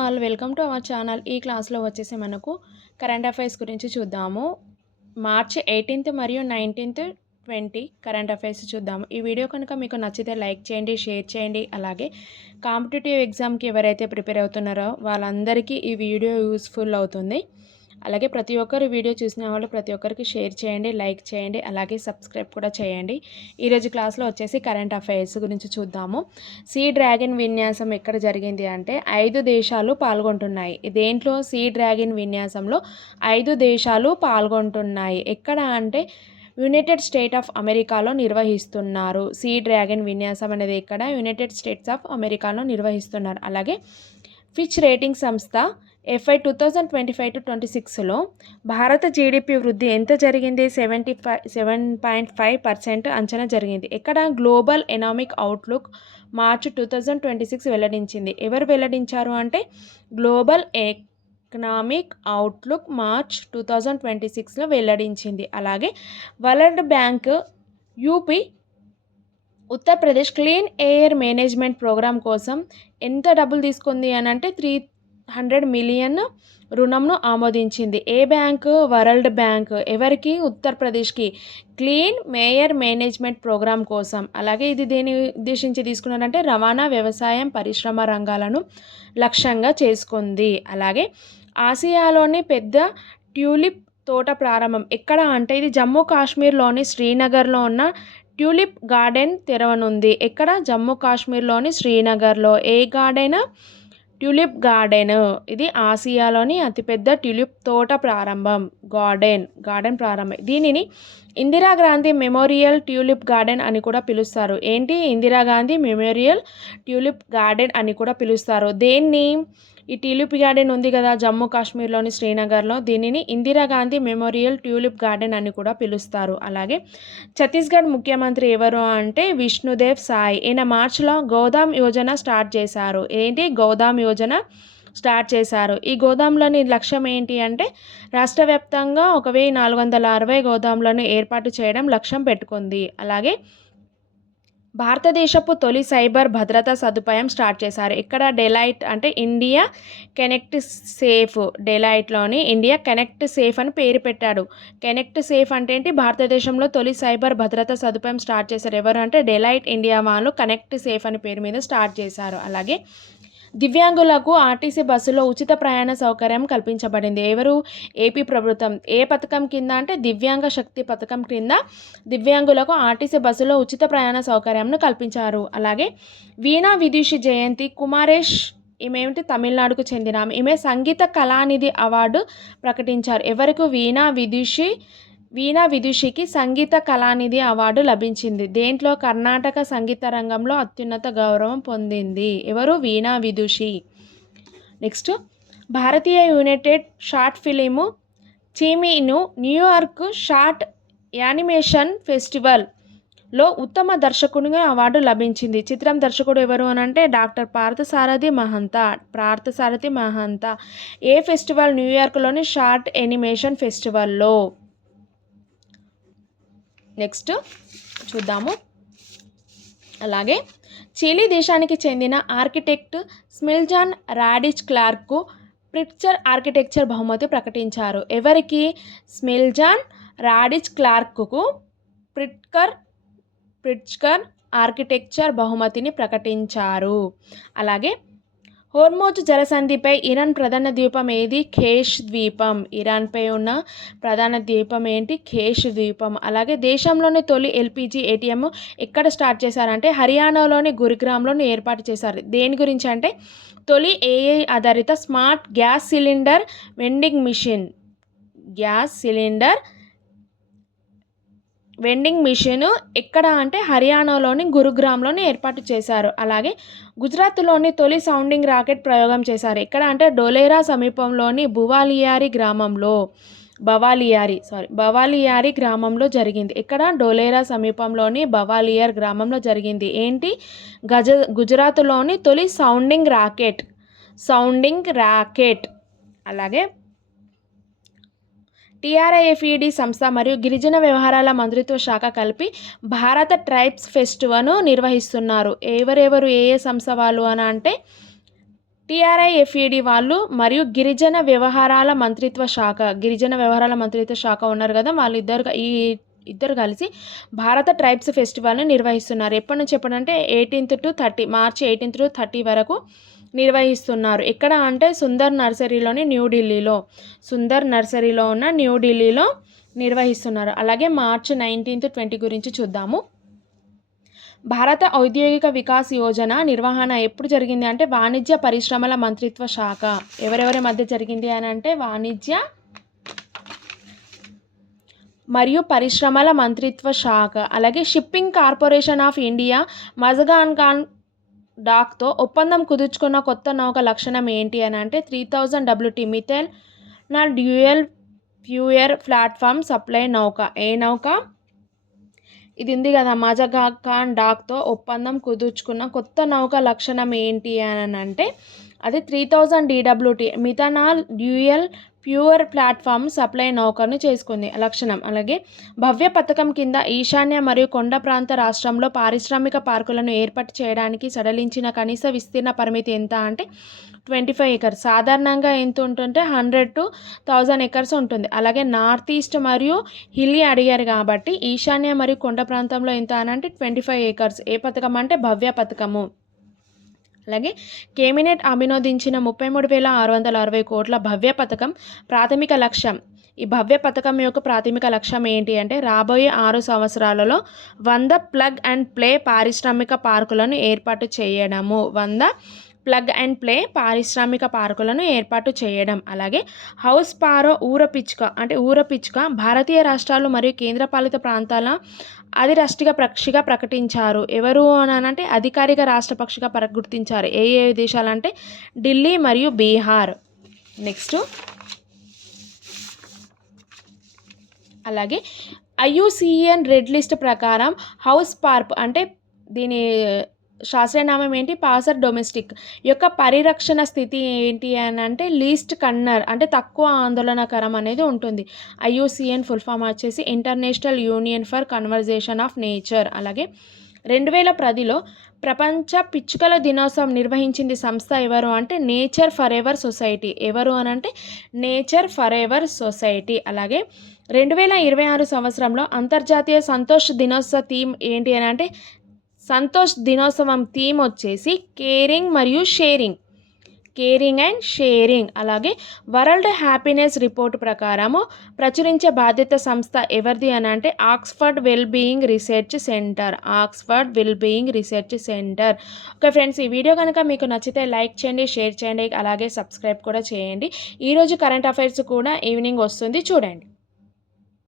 All welcome to our channel. ఈ క్లాస్లో వచ్చేసి మనకు కరెంట్ అఫైర్స్ గురించి చూద్దాము. మార్చ్ 18th మరియు 19th 20 కరెంట్ అఫైర్స్ చూద్దాము. ఈ వీడియో కనుక మీకు నచ్చితే లైక్ చేయండి, షేర్ చేయండి. అలాగే కాంపిటేటివ్ ఎగ్జామ్కి ఎవరైతే ప్రిపేర్ అవుతున్నారో వాళ్ళందరికీ ఈ వీడియో యూస్ఫుల్ అవుతుంది. అలాగే ప్రతి ఒక్కరు వీడియో చూసిన వాళ్ళు ప్రతి ఒక్కరికి షేర్ చేయండి, లైక్ చేయండి, అలాగే సబ్స్క్రైబ్ కూడా చేయండి. ఈరోజు క్లాస్లో వచ్చేసి కరెంట్ అఫైర్స్ గురించి చూద్దాము. సీ డ్రాగన్ విన్యాసం ఎక్కడ జరిగింది అంటే 5 దేశాలు పాల్గొంటున్నాయి. దేంట్లో సీ డ్రాగన్ విన్యాసంలో 5 దేశాలు పాల్గొంటున్నాయి. ఎక్కడ అంటే యునైటెడ్ స్టేట్ ఆఫ్ అమెరికాలో నిర్వహిస్తున్నారు. సీ డ్రాగన్ విన్యాసం అనేది ఇక్కడ యునైటెడ్ స్టేట్స్ ఆఫ్ అమెరికాలో నిర్వహిస్తున్నారు. అలాగే ఫిచ్ రేటింగ్ సంస్థ FY 2025-26లో భారత జీడిపి వృద్ధి ఎంత జరిగింది? 7.5% అంచనా జరిగింది. ఇక్కడ గ్లోబల్ ఎకనామిక్ అవుట్లుక్ మార్చ్ 2026 వెల్లడించింది. ఎవరు వెల్లడించారు అంటే గ్లోబల్ ఎకనామిక్ అవుట్లుక్ మార్చ్ 2026లో వెల్లడించింది. అలాగే World Bank UP Uttar Pradesh clean air management program కోసం ఎంత డబ్బులు తీసుకుంది అని అంటే 300 మిలియన్ రుణంను ఆమోదించింది. ఏ బ్యాంకు? World bank. ఎవరికి? ఉత్తరప్రదేశ్కి క్లీన్ ఎయిర్ మేనేజ్మెంట్ ప్రోగ్రామ్ కోసం. అలాగే ఇది దేని ఉద్దేశించి తీసుకున్నారంటే రవాణా, వ్యవసాయం, పరిశ్రమ రంగాలను లక్ష్యంగా చేసుకుంది. అలాగే ఆసియాలోని పెద్ద ట్యూలిప్ తోట ప్రారంభం ఎక్కడ అంటే ఇది జమ్మూ కాశ్మీర్లోని శ్రీనగర్లో ఉన్న ట్యూలిప్ గార్డెన్ తెరవనుంది. ఎక్కడ? జమ్మూ కాశ్మీర్లోని శ్రీనగర్లో. ఏ గార్డెన్? Tulip garden. ఇది ఆసియాలోని అతిపెద్ద ట్యూలిప్ తోట ప్రారంభం. గార్డెన్ ప్రారంభం. దీనిని ఇందిరాగాంధీ మెమోరియల్ ట్యూలిప్ గార్డెన్ అని కూడా పిలుస్తారు. ఏంటి? ఇందిరాగాంధీ మెమోరియల్ ట్యూలిప్ గార్డెన్ అని కూడా పిలుస్తారు. దేన్ని? ఈ ట్యూలిప్ గార్డెన్ ఉంది కదా జమ్మూ కాశ్మీర్లోని శ్రీనగర్లో, దీనిని ఇందిరాగాంధీ మెమోరియల్ ట్యూలిప్ గార్డెన్ అని కూడా పిలుస్తారు. అలాగే ఛత్తీస్గఢ్ ముఖ్యమంత్రి ఎవరు అంటే విష్ణుదేవ్ సాయ్. ఈయన మార్చిలో గోదాం యోజన స్టార్ట్ చేశారు. ఏంటి? గోదాం యోజన స్టార్ట్ చేశారు. ఈ గోదాంలోని లక్ష్యం ఏంటి అంటే రాష్ట్ర వ్యాప్తంగా 1460 గోదాంలను ఏర్పాటు చేయడం లక్ష్యం పెట్టుకుంది. అలాగే భారతదేశపు తొలి సైబర్ భద్రతా సదుపాయం స్టార్ట్ చేశారు. ఇక్కడ డెలైట్ అంటే ఇండియా కనెక్ట్ సేఫ్. డెలైట్లోని ఇండియా కనెక్ట్ సేఫ్ అని పేరు పెట్టాడు. కనెక్ట్ సేఫ్ అంటే ఏంటి? భారతదేశంలో తొలి సైబర్ భద్రతా సదుపాయం స్టార్ట్ చేశారు. ఎవరు అంటే డెలైట్ ఇండియా వాళ్ళు కనెక్ట్ సేఫ్ అని పేరు మీద స్టార్ట్ చేశారు. అలాగే దివ్యాంగులకు ఆర్టీసీ బస్సులో ఉచిత ప్రయాణ సౌకర్యం కల్పించబడింది. ఎవరు? ఏపీ ప్రభుత్వం. ఏ పథకం కింద అంటే దివ్యాంగ శక్తి పథకం కింద దివ్యాంగులకు ఆర్టీసీ బస్సులో ఉచిత ప్రయాణ సౌకర్యంను కల్పించారు. అలాగే వీణా విదుషి జయంతి కుమారేష్. ఈమె ఏమిటి? తమిళనాడుకు చెందిన ఆమె. ఈమె సంగీత కళానిధి అవార్డు ప్రకటించారు. ఎవరికి? వీణా విదుషికి సంగీత కళానిధి అవార్డు లభించింది. దేంట్లో? కర్ణాటక సంగీత రంగంలో అత్యున్నత గౌరవం పొందింది. ఎవరు? వీణా విదుషి. నెక్స్ట్ భారతీయ United short film చీమీను New York short animation ఫెస్టివల్లో ఉత్తమ దర్శకునిగా అవార్డు లభించింది. చిత్రం దర్శకుడు ఎవరు అని అంటే డాక్టర్ పార్థసారథి మహంతా. ఏ ఫెస్టివల్? న్యూయార్క్లోని short animation ఫెస్టివల్లో. నెక్స్ట్ చూద్దాము. అలాగే చిలీ దేశానికి చెందిన ఆర్కిటెక్ట్ స్మిల్జాన్ రాడిచ్ క్లార్క్కు ప్రిట్జర్ ఆర్కిటెక్చర్ బహుమతి ప్రకటించారు. ఎవరికి? స్మిల్జాన్ రాడిచ్ క్లార్క్కు ప్రిట్జర్ ఆర్కిటెక్చర్ బహుమతిని ప్రకటించారు. అలాగే హోర్మోజ్ జలసంధిపై ఇరాన్ ప్రధాన ద్వీపం ఏది? ఖేష్ ద్వీపం. ఇరాన్పై ఉన్న ప్రధాన ద్వీపం ఏంటి? ఖేష్ ద్వీపం. అలాగే దేశంలోని తొలి LPG ATM ఎక్కడ స్టార్ట్ చేశారంటే హర్యానాలోని గురుగ్రామ్లోని ఏర్పాటు చేశారు. దేని గురించి అంటే తొలి AI ఆధారిత smart gas cylinder vending machine ఎక్కడ అంటే హర్యానాలోని గురుగ్రామ్లోని ఏర్పాటు చేశారు. అలాగే గుజరాత్లోని తొలి సౌండింగ్ రాకెట్ ప్రయోగం చేశారు. ఎక్కడ అంటే డోలేరా సమీపంలోని బవాలియారి గ్రామంలో జరిగింది. ఎక్కడ? డోలేరా సమీపంలోని బవాలియర్ గ్రామంలో జరిగింది. ఏంటి? గుజరాత్లోని తొలి సౌండింగ్ రాకెట్. అలాగే TRIFED సంస్థ మరియు గిరిజన వ్యవహారాల మంత్రిత్వ శాఖ కలిపి భారత ట్రైబ్స్ ఫెస్టివల్ను నిర్వహిస్తున్నారు. ఎవరెవరు ఏ సంస్థ వాళ్ళు అని అంటే TRIFED వాళ్ళు మరియు గిరిజన వ్యవహారాల మంత్రిత్వ శాఖ ఉన్నారు కదా, ఇద్దరు కలిసి భారత ట్రైబ్స్ ఫెస్టివల్ని నిర్వహిస్తున్నారు. ఎప్పటి నుంచి ఎప్పుడంటే 18th to 30 March 18th to 30 వరకు నిర్వహిస్తున్నారు. ఎక్కడ అంటే సుందర్ నర్సరీలో ఉన్న న్యూఢిల్లీలో నిర్వహిస్తున్నారు. అలాగే మార్చి 19th 20 గురించి చూద్దాము. భారత ఔద్యోగిక వికాస్ యోజన నిర్వహణ ఎప్పుడు జరిగింది అంటే వాణిజ్య పరిశ్రమల మంత్రిత్వ శాఖ. ఎవరెవరి మధ్య జరిగింది అని అంటే వాణిజ్య మరియు పరిశ్రమల మంత్రిత్వ శాఖ. అలాగే shipping corporation of India Mazagon ఖాన్ డాక్తో ఒప్పందం కుదుర్చుకున్న కొత్త నౌక లక్షణం ఏంటి అని అంటే 3000 WT మిథైల్ నా డ్యూయల్ ఫ్యూయర్ ప్లాట్ఫామ్ సప్లై నౌక. ఏ నౌక ఇది ఉంది కదా, మజగాన్ ఖాన్ డాక్తో ఒప్పందం కుదుర్చుకున్న కొత్త నౌక లక్షణం ఏంటి అని అంటే అది 3000 DWT methanol dual pure platform supply నౌకను చేసుకుంది లక్షణం. అలాగే భవ్య పథకం కింద ఈశాన్య మరియు కొండ ప్రాంత రాష్ట్రంలో పారిశ్రామిక పార్కులను ఏర్పాటు చేయడానికి సడలించిన కనీస విస్తీర్ణ పరిమితి ఎంత అంటే 25 acres. సాధారణంగా ఎంత ఉంటుంటే 100 to 1000 acres ఉంటుంది. అలాగే నార్త్ ఈస్ట్ మరియు హిల్లీ అడిగారు కాబట్టి ఈశాన్య మరియు కొండ ప్రాంతంలో ఎంత అని అంటే 25 acres. ఏ పథకం అంటే భవ్య పథకము. అలాగే కేబినెట్ ఆమోదించిన 33,660 కోట్ల భవ్య పథకం ప్రాథమిక లక్ష్యం. ఈ భవ్య పథకం యొక్క ప్రాథమిక లక్ష్యం ఏంటి అంటే రాబోయే 6 సంవత్సరాలలో 100 ప్లగ్ అండ్ ప్లే పారిశ్రామిక పార్కులను ఏర్పాటు చేయడము. 100 ప్లగ్ అండ్ ప్లే పారిశ్రామిక పార్కులను ఏర్పాటు చేయడం. అలాగే హౌస్ పారో ఊరపిచ్చుక భారతీయ రాష్ట్రాలు మరియు కేంద్రపాలిత ప్రాంతాల అధిరాష్ట్రీయ పక్షిగా ప్రకటించారు. ఎవరు అని అంటే అధికారిక రాష్ట్ర పక్షిగా గుర్తించారు. ఏ దేశాలంటే ఢిల్లీ మరియు బీహార్. నెక్స్ట్ అలాగే IUCN రెడ్ లిస్ట్ ప్రకారం హౌస్ పార్ప్ అంటే దీని శాస్త్రీయనామం ఏంటి, పాసర్ డొమెస్టిక్ యొక్క పరిరక్షణ స్థితి ఏంటి అని అంటే లీస్ట్ కన్నర్ అంటే తక్కువ ఆందోళనకరం అనేది ఉంటుంది. IUCN ఫుల్ ఫామ్ వచ్చేసి international union for conservation of nature. అలాగే 2010లో ప్రపంచ పిచ్చుకల దినోత్సవం నిర్వహించింది సంస్థ ఎవరు అంటే నేచర్ ఫర్ ఎవర్ సొసైటీ. ఎవరు అని అంటే నేచర్ ఫర్ ఎవర్ సొసైటీ. అలాగే 2026 సంవత్సరంలో అంతర్జాతీయ సంతోష్ దినోత్సవ థీమ్ ఏంటి అని అంటే సంతోష్ దినోత్సవం థీమ్ వచ్చేసి కేరింగ్ అండ్ షేరింగ్. అలాగే వరల్డ్ హ్యాపీనెస్ రిపోర్ట్ ప్రకారము ప్రచురించే బాధ్యత సంస్థ ఎవరిది అని అంటే Oxford well being research centre. Okay friends, ఈ వీడియో కనుక మీకు నచ్చితే లైక్ చేయండి, షేర్ చేయండి, అలాగే సబ్స్క్రైబ్ కూడా చేయండి. ఈరోజు కరెంట్ అఫైర్స్ కూడా ఈవినింగ్ వస్తుంది, చూడండి.